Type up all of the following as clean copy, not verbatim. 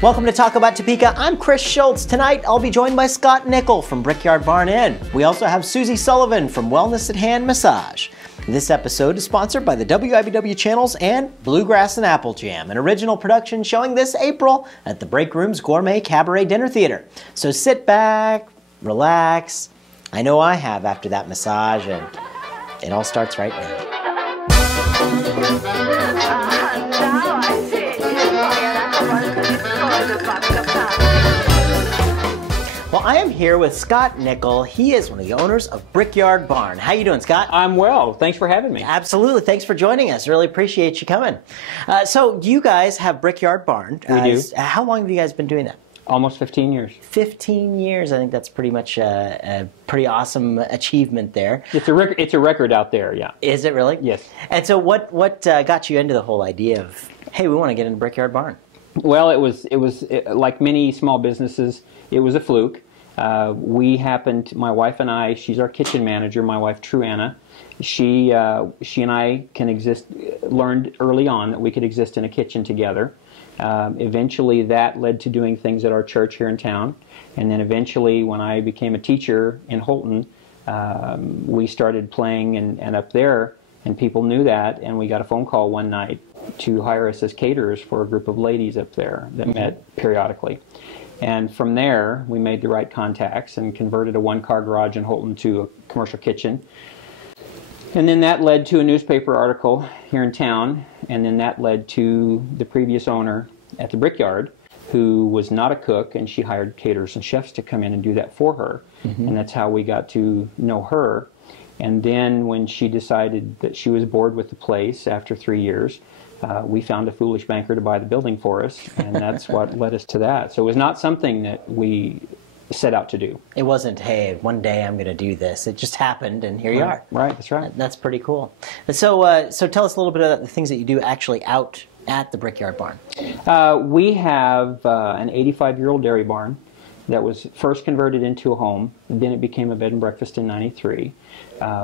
Welcome to Talk About Topeka. I'm Chris Schultz. Tonight, I'll be joined by Scott Nickel from Brickyard Barn Inn. We also have Suzie Sullivan from Wellness at Hand Massage. This episode is sponsored by the WIBW channels and Bluegrass and Apple Jam, an original production showing this April at the Break Room's Gourmet Cabaret Dinner Theater. So sit back, relax. I know I have after that massage, and it all starts right now. Well, I am here with Scott Nickel. He is one of the owners of Brickyard Barn. How you doing, Scott? I'm well. Thanks for having me. Absolutely. Thanks for joining us. Really appreciate you coming. So you guys have Brickyard Barn. We do. How long have you guys been doing that? Almost 15 years. 15 years. I think that's pretty much a pretty awesome achievement there. It's a record out there, yeah. Is it really? Yes. And so what got you into the whole idea of, hey, we want to get into Brickyard Barn? Well, it was like many small businesses, it was a fluke. My wife and I, she's our kitchen manager, my wife Truanna. She and I learned early on that we could exist in a kitchen together. Eventually that led to doing things at our church here in town. And then eventually when I became a teacher in Holton, we started playing and up there, and people knew that, and we got a phone call one night to hire us as caterers for a group of ladies up there that met periodically. And from there, we made the right contacts and converted a one-car garage in Holton to a commercial kitchen. And then that led to a newspaper article here in town, and then that led to the previous owner at the Brickyard, who was not a cook, and she hired caterers and chefs to come in and do that for her. And that's how we got to know her. And then when she decided that she was bored with the place after 3 years, we found a foolish banker to buy the building for us, and that's what led us to that. So it was not something that we set out to do. It wasn't, hey, one day I'm going to do this. It just happened, and here you are. Right, that's right. That's pretty cool. So, so tell us a little bit about the things that you do actually out at the Brickyard Barn. We have an 85-year-old dairy barn that was first converted into a home. Then it became a bed and breakfast in '93.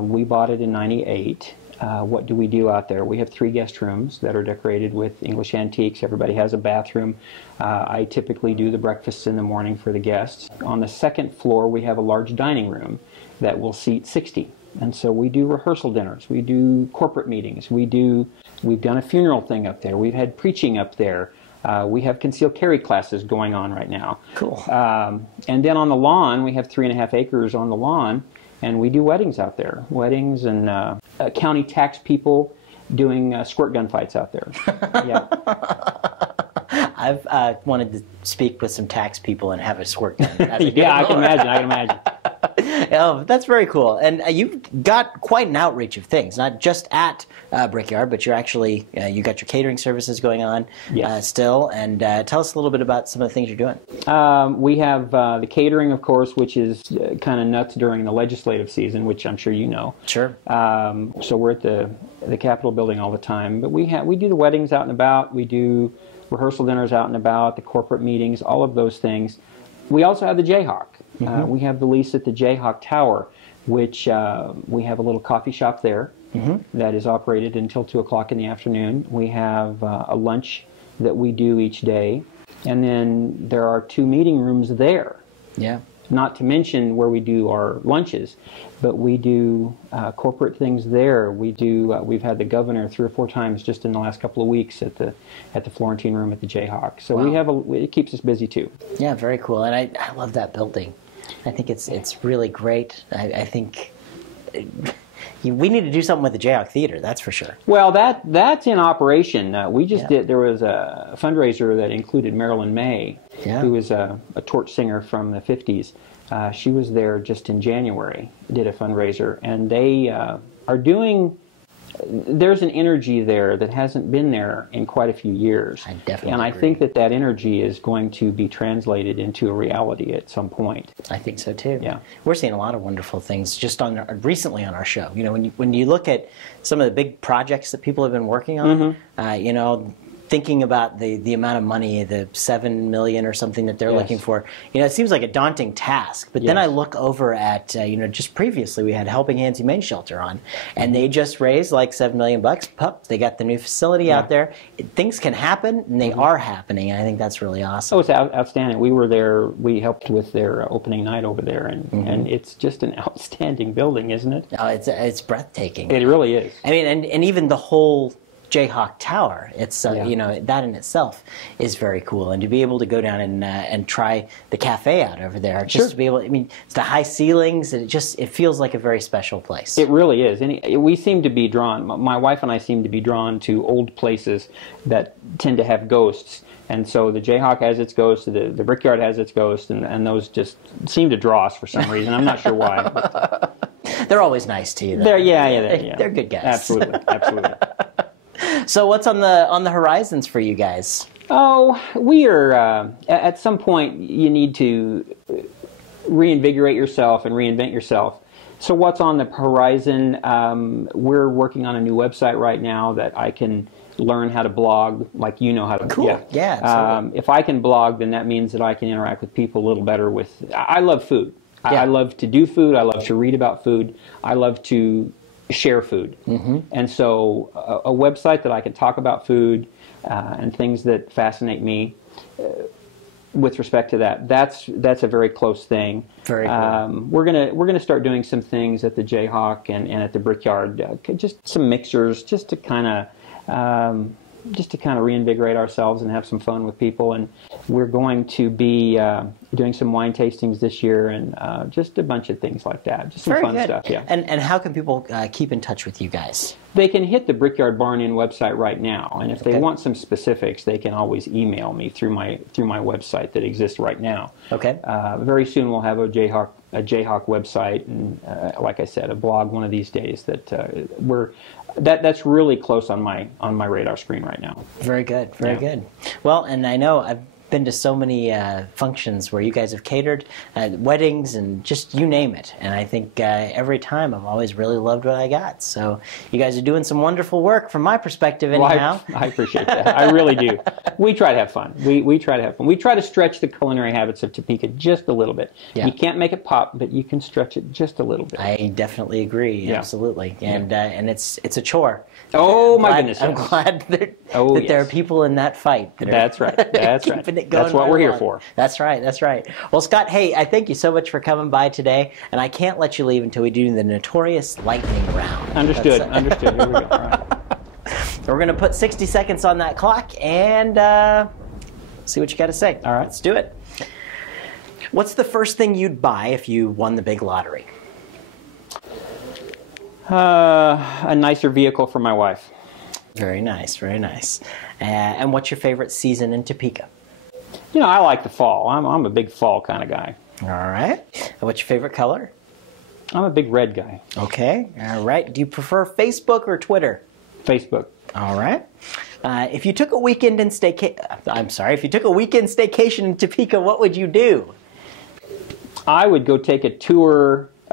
We bought it in '98. What do we do out there? We have 3 guest rooms that are decorated with English antiques. Everybody has a bathroom. I typically do the breakfasts in the morning for the guests. On the second floor, we have a large dining room that will seat 60. And so we do rehearsal dinners. We do corporate meetings. We've done a funeral thing up there. We've had preaching up there. We have concealed carry classes going on right now. Cool. And then on the lawn, we have 3.5 acres on the lawn, and we do weddings out there. Weddings and county tax people doing squirt gun fights out there. Yeah. I've wanted to speak with some tax people and have a squirt gun. Yeah, I can imagine. Oh, that's very cool. And you've got quite an outreach of things, not just at Brickyard, but you're actually, you got your catering services going on still. And tell us a little bit about some of the things you're doing. We have the catering, of course, which is kind of nuts during the legislative season, which I'm sure you know. Sure. So we're at the Capitol building all the time. But we do the weddings out and about. We do rehearsal dinners out and about, the corporate meetings, all of those things. We also have the Jayhawk. We have the lease at the Jayhawk Tower, which we have a little coffee shop there that is operated until 2 o'clock in the afternoon. We have a lunch that we do each day, and then there are 2 meeting rooms there. Yeah. Not to mention where we do our lunches, but we do corporate things there. We've had the governor 3 or 4 times just in the last couple of weeks at the Florentine Room at the Jayhawk. So it keeps us busy too. Yeah, very cool, and I love that building. I think it's really great. I think we need to do something with the Jayhawk Theater, that's for sure. Well, that's in operation. We just did. There was a fundraiser that included Marilyn May, who was a torch singer from the 50s. She was there just in January, did a fundraiser, and they are doing. There's an energy there that hasn't been there in quite a few years. I definitely And I agree. think that energy is going to be translated into a reality at some point. I think so too. Yeah. We're seeing a lot of wonderful things just recently on our show. You know, when you look at some of the big projects that people have been working on, you know, thinking about the amount of money, the $7 million or something that they're looking for, it seems like a daunting task. But then I look over at, just previously we had Helping Hands Humane Shelter on, and they just raised like $7 million bucks. Pup, they got the new facility out there. Things can happen, and they are happening. And I think that's really awesome. Oh, it's outstanding. We were there. We helped with their opening night over there, and it's just an outstanding building, isn't it? Oh, it's breathtaking. It really is. I mean, and even the whole Jayhawk Tower, it's that in itself is very cool, and to be able to go down and try the cafe out over there, just to be able, it's the high ceilings, and it feels like a very special place. It really is, and we seem to be drawn. My wife and I seem to be drawn to old places that tend to have ghosts, and so the Jayhawk has its ghost, the Brickyard has its ghost, and those just seem to draw us for some reason. I'm not sure why. They're always nice to you, though. They're good guys. Absolutely, absolutely. So what's on the horizons for you guys? Oh, we are, at some point you need to reinvigorate yourself and reinvent yourself. So what's on the horizon? We're working on a new website right now that I can learn how to blog like you know how to. Cool. Yeah, absolutely. If I can blog, then that means that I can interact with people a little better I love food. I love to do food. I love to read about food. I love to share food. And so a website that I can talk about food and things that fascinate me with respect to that's a very close thing. Very cool. We're gonna start doing some things at the Jayhawk and at the Brickyard, just some mixers, just to kind of reinvigorate ourselves and have some fun with people. And we're going to be doing some wine tastings this year, and just a bunch of things like that. Just some Very fun good. stuff. Yeah. And how can people keep in touch with you guys? They can hit the Brickyard Barn Inn website right now, and if they want some specifics, they can always email me through my website that exists right now. Okay. Very soon we'll have a Jayhawk website, and like I said, a blog one of these days. That's really close on my radar screen right now. Very good. Very good. Well, and I know I've been to so many functions where you guys have catered, weddings, and just you name it. And I think every time I've always really loved what I got. So you guys are doing some wonderful work from my perspective anyhow. Well, I appreciate that. I really do. We try to have fun. We try to have fun. We try to stretch the culinary habits of Topeka just a little bit. Yeah. You can't make it pop, but you can stretch it just a little bit. I definitely agree. Yeah. Absolutely. And it's a chore. Oh, my goodness. I'm glad that there are people in that fight. That's right. That's right. That's what we're here for. That's right. That's right. Well, Scott, hey, I thank you so much for coming by today, and I can't let you leave until we do the notorious lightning round. Understood. Understood. Here we go. All right. We're going to put 60 seconds on that clock and see what you got to say. All right. Let's do it. What's the first thing you'd buy if you won the big lottery? A nicer vehicle for my wife. Very nice. Very nice. And what's your favorite season in Topeka? I like the fall. I'm a big fall kind of guy. All right. And what's your favorite color? I'm a big red guy. Okay. All right. Do you prefer Facebook or Twitter? Facebook. All right. If you took a weekend if you took a weekend staycation in Topeka, what would you do? I would go take a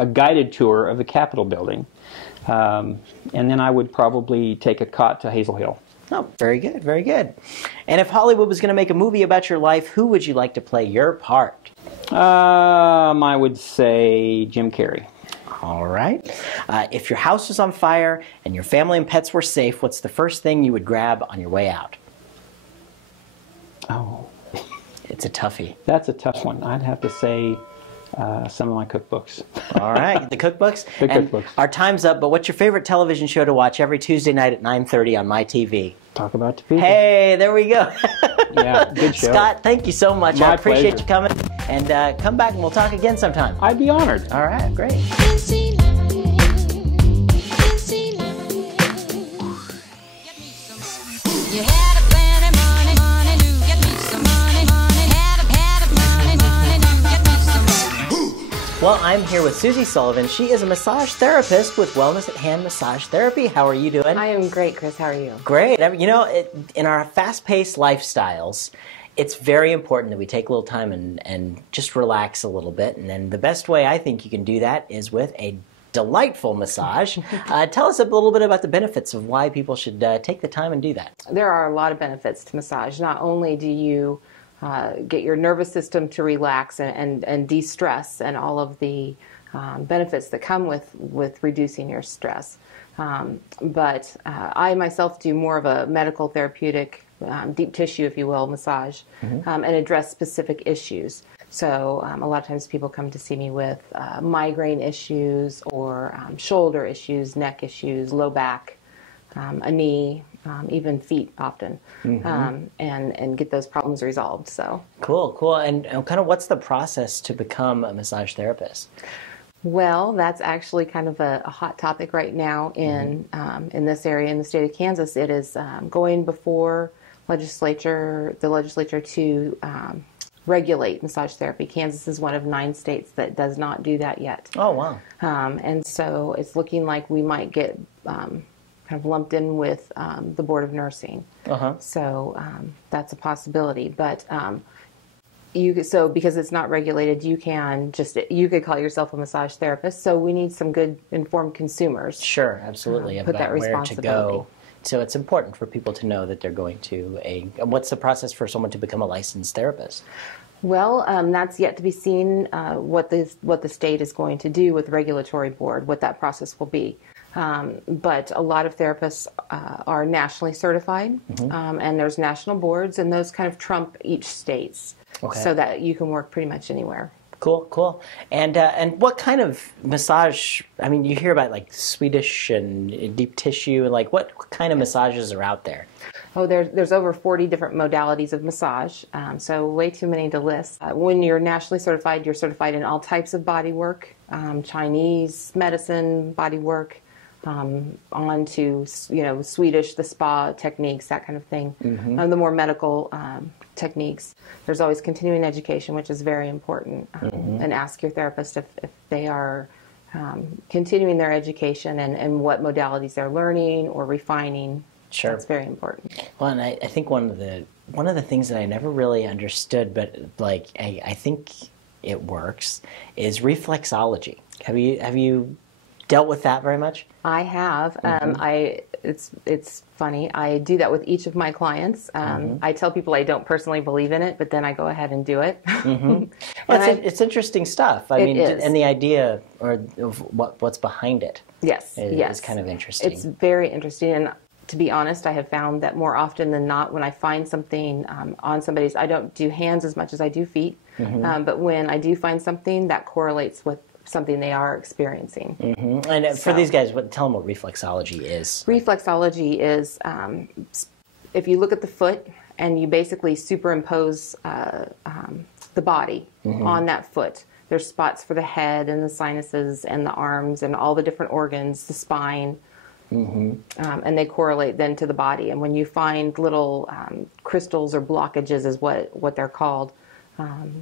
guided tour of the Capitol building, and then I would probably take a cot to Hazel Hill. Oh, very good, very good. And if Hollywood was going to make a movie about your life, who would you like to play your part? I would say Jim Carrey. All right. If your house was on fire and your family and pets were safe, what's the first thing you would grab on your way out? Oh. It's a toughie. That's a tough one. I'd have to say some of my cookbooks. All right, the cookbooks. The cookbooks. Our time's up, but what's your favorite television show to watch every Tuesday night at 9:30 on my TV? Talk about Topeka. Hey, there we go. Yeah, good show. Scott, thank you so much. My I appreciate pleasure. you coming. And come back and we'll talk again sometime. I'd be honored. All right, great. You had a plenty money to get me some money. Had a money to get me some money. Well, I'm here with Suzie Sullivan. She is a massage therapist with Wellness at Hand Massage Therapy. How are you doing? I am great, Chris. How are you? Great. In our fast-paced lifestyles, it's very important that we take a little time and just relax a little bit. And then the best way I think you can do that is with a delightful massage. Tell us a little bit about the benefits of why people should take the time and do that. There are a lot of benefits to massage. Not only do you get your nervous system to relax and de-stress, and all of the benefits that come with reducing your stress, but I myself do more of a medical therapeutic, deep tissue, if you will, massage, and address specific issues. So a lot of times people come to see me with migraine issues or shoulder issues, neck issues, low back, a knee, even feet often, and get those problems resolved. So Cool. And kind of what's the process to become a massage therapist? well, that's actually kind of a hot topic right now in this area in the state of Kansas. It is going before the legislature to regulate massage therapy. Kansas is one of 9 states that does not do that yet. Oh, wow. And so it's looking like we might get kind of lumped in with the Board of Nursing. So that's a possibility. But because it's not regulated, you could call yourself a massage therapist. So we need some good informed consumers. Sure, absolutely. Put that About where to responsibility. go. So it's important for people to know that they're going to what's the process for someone to become a licensed therapist? Well, that's yet to be seen, what the state is going to do with the regulatory board, what that process will be. But a lot of therapists are nationally certified, and there's national boards, and those kind of trump each state's, so that you can work pretty much anywhere. Cool. And what kind of massage? I mean, you hear about like Swedish and deep tissue, and like what kind of massages are out there? Oh, there's over 40 different modalities of massage, so way too many to list. When you're nationally certified, you're certified in all types of body work, Chinese medicine, body work, on to Swedish, the spa techniques, that kind of thing. The more medical techniques. There's always continuing education, which is very important, and ask your therapist if they are continuing their education and what modalities they're learning or refining. Sure. That's very important. Well, and I think one of the things that I never really understood, but like I think it works, is reflexology. Have you dealt with that very much? I have. It's funny. I do that with each of my clients. I tell people I don't personally believe in it, but then I go ahead and do it. It's interesting stuff. I mean, is. and the idea of what's behind it. Yes. Is kind of interesting. It's very interesting, and to be honest, I have found that more often than not, when I find something on somebody's, I don't do hands as much as I do feet, but when I do find something, that correlates with something they are experiencing. And for these guys, tell them what reflexology is. Reflexology is, if you look at the foot and you basically superimpose the body on that foot, there's spots for the head and the sinuses and the arms and all the different organs, the spine, and they correlate then to the body. And when you find little crystals or blockages is what they're called,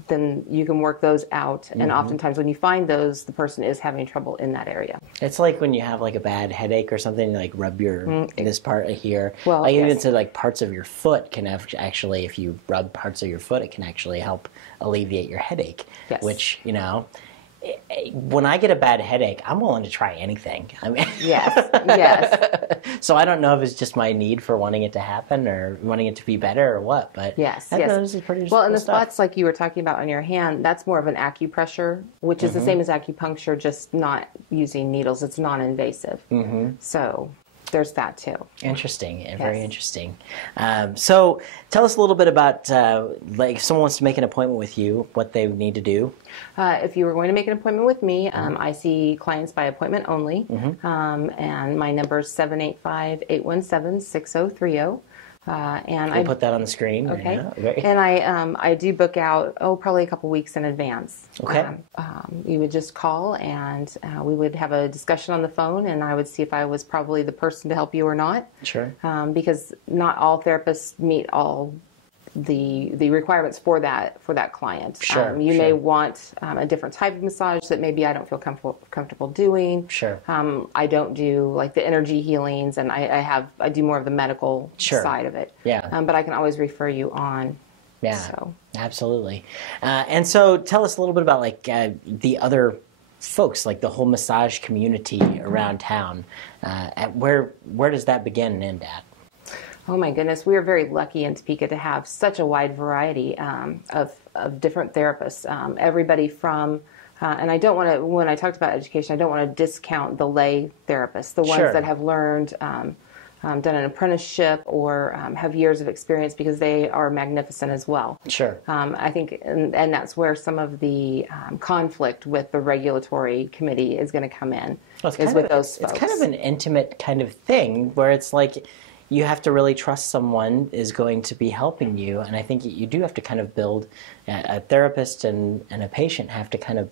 then you can work those out. And oftentimes when you find those, the person is having trouble in that area. It's like when you have like a bad headache or something, like rub your this part here. Well, like yes. even to like parts of your foot can actually, if you rub parts of your foot, it can actually help alleviate your headache. Yes. Which, when I get a bad headache, I'm willing to try anything. I mean, Yes. So I don't know if it's just my need for wanting it to happen or wanting it to be better or what, but Yes. I know this is pretty Well, and cool the stuff. spots like you were talking about on your hand, that's more of an acupressure, which is the same as acupuncture, just not using needles. It's non-invasive. So there's that too. Interesting, very interesting. So tell us a little bit about, like if someone wants to make an appointment with you, what they need to do. If you were going to make an appointment with me, I see clients by appointment only, and my number is 785-817-6030. And We'll put that on the screen. Okay. Yeah, okay. And I do book out, probably a couple weeks in advance. Okay. You would just call and we would have a discussion on the phone, and I would see if I was probably the person to help you or not. Sure. Because not all therapists meet all the requirements for that client. Sure, you may want a different type of massage that maybe I don't feel comfortable doing. Sure. I don't do like the energy healings, and I do more of the medical side of it. Yeah. But I can always refer you on. Yeah. So. Absolutely. And so tell us a little bit about like the other folks, like the whole massage community around town, where does that begin and end at? Oh my goodness, we are very lucky in Topeka to have such a wide variety of different therapists. Everybody from, and I don't want to, when I talked about education, I don't want to discount the lay therapists, the ones Sure. that have learned, done an apprenticeship or have years of experience, because they are magnificent as well. Sure. I think, and that's where some of the conflict with the regulatory committee is going to come in, Well, it's is kind with of, those it's folks. kind of an intimate kind of thing where it's like you have to really trust someone is going to be helping you, and I think you do have to kind of build, a therapist and a patient have to kind of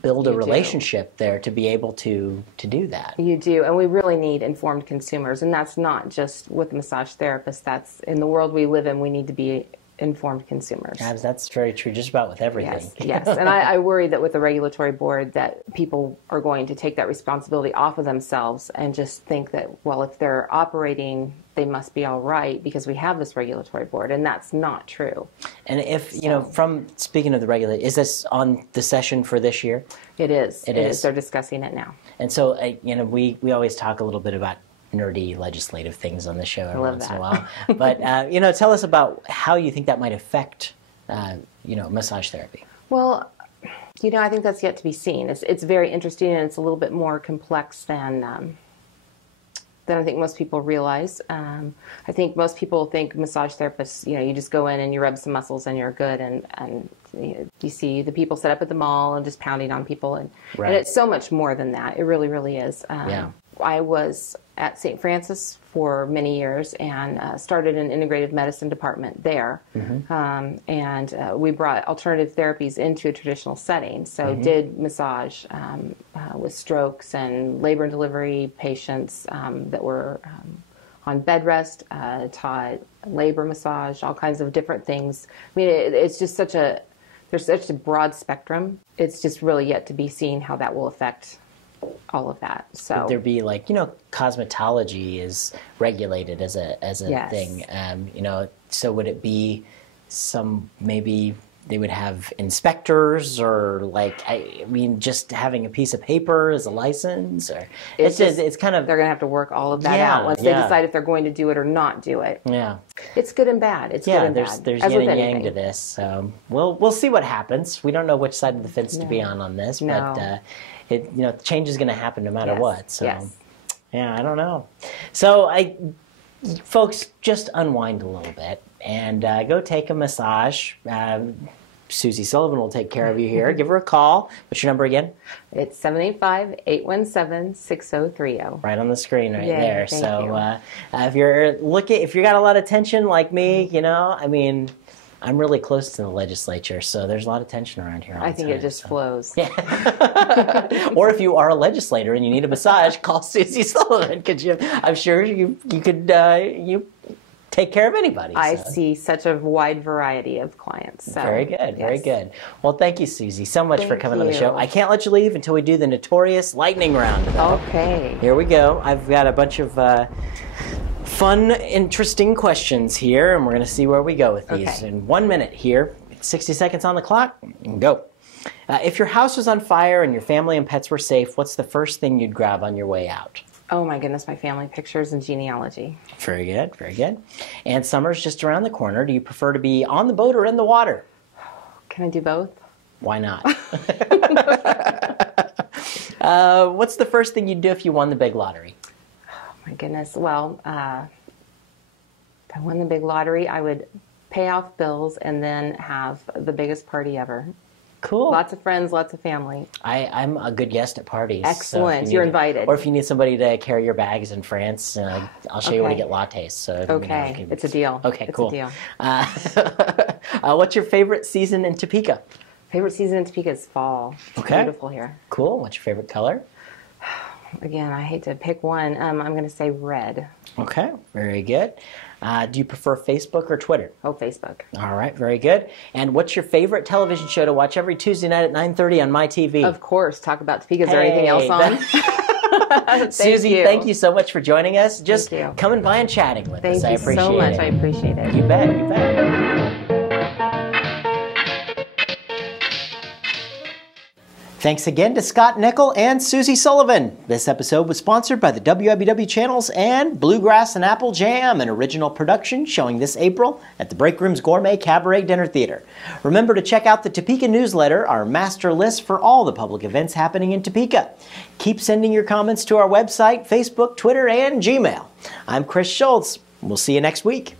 build a You do. relationship there to be able to do that. You do, and we really need informed consumers, and that's not just with massage therapists. That's in the world we live in. We need to be informed consumers. That's very true, just about with everything. Yes, yes. And I worry that with the regulatory board that people are going to take that responsibility off of themselves and just think that, well, if they're operating, they must be all right because we have this regulatory board, and that's not true. And if, from speaking of the regulator, is this on the session for this year? It is. It is. They're discussing it now. And so, we always talk a little bit about nerdy legislative things on the show every love once in a that. while. But, tell us about how you think that might affect, massage therapy. Well, I think that's yet to be seen. It's very interesting, and it's a little bit more complex than I think most people realize. I think most people think massage therapists, you just go in and you rub some muscles and you're good, and you see the people set up at the mall and just pounding on people, and it's so much more than that. It really, really is. Yeah. I was at St. Francis for many years and started an integrative medicine department there. And we brought alternative therapies into a traditional setting. So did massage with strokes and labor and delivery patients that were on bed rest, taught labor massage, all kinds of different things. I mean, it's just there's such a broad spectrum. It's just really yet to be seen how that will affect all of that. So Would there be cosmetology is regulated as a Yes. thing, so would it be maybe they would have inspectors or just having a piece of paper as a license, or it's kind of, they're going to have to work all of that Yeah, out once they yeah. decide if they're going to do it or not do it. yeah. It's good and bad. It's good and There's bad. there's as yin with and yang anything. to this. So we'll see what happens. We don't know which side of the fence to be on this, No. but change is going to happen no matter Yes. what. So Yes. yeah, I don't know. So folks, just unwind a little bit and go take a massage. Suzie Sullivan will take care of you here. Give her a call. What's your number again? It's 785-817-6030. Right on the screen right Yay, there. thank So you. if you got a lot of tension like me, I'm really close to the legislature, so there's a lot of tension around here all I the think time, it just so. flows. Or if you are a legislator and you need a massage, call Suzie Sullivan. I'm sure you could take care of anybody. I so. see such a wide variety of clients. So, Very good, very yes. good. Well, thank you, Suzie, so much for Thank coming on the you. show. I can't let you leave until we do the notorious lightning round. though. Okay. Here we go. I've got a bunch of fun, interesting questions here, and we're going to see where we go with these. Okay. In 1 minute here, 60 seconds on the clock, and go. If your house was on fire and your family and pets were safe, what's the first thing you'd grab on your way out? Oh my goodness, my family pictures and genealogy. Very good, very good. And summer's just around the corner. Do you prefer to be on the boat or in the water? Can I do both? Why not? What's the first thing you'd do if you won the big lottery? Oh my goodness. Well, if I won the big lottery, I would pay off bills and then have the biggest party ever. Cool. Lots of friends, lots of family. I'm a good guest at parties. Excellent. if You're need- invited. Or if you need somebody to carry your bags in France, I'll show you where to Okay. get lattes. So Okay. It's a deal. Okay, It's cool. a deal. What's your favorite season in Topeka? Favorite season in Topeka is fall. It's Okay. beautiful here. Cool. What's your favorite color? Again, I hate to pick one. I'm going to say red. Okay, very good. Do you prefer Facebook or Twitter? Oh, Facebook. All right, very good. And what's your favorite television show to watch every Tuesday night at 9:30 on MyTV? Of course. Talk about Topeka. Is there anything else on? Suzie, thank you so much for joining us. Just Thank you. coming by and chatting with us. Thank I you appreciate so much. it. I appreciate it. You bet, you bet. Thanks again to Scott Nickel and Suzie Sullivan. This episode was sponsored by the WIBW channels and Bluegrass and Apple Jam, an original production showing this April at the Break Room's Gourmet Cabaret Dinner Theater. Remember to check out the Topeka newsletter, our master list for all the public events happening in Topeka. Keep sending your comments to our website, Facebook, Twitter, and Gmail. I'm Chris Schultz. We'll see you next week.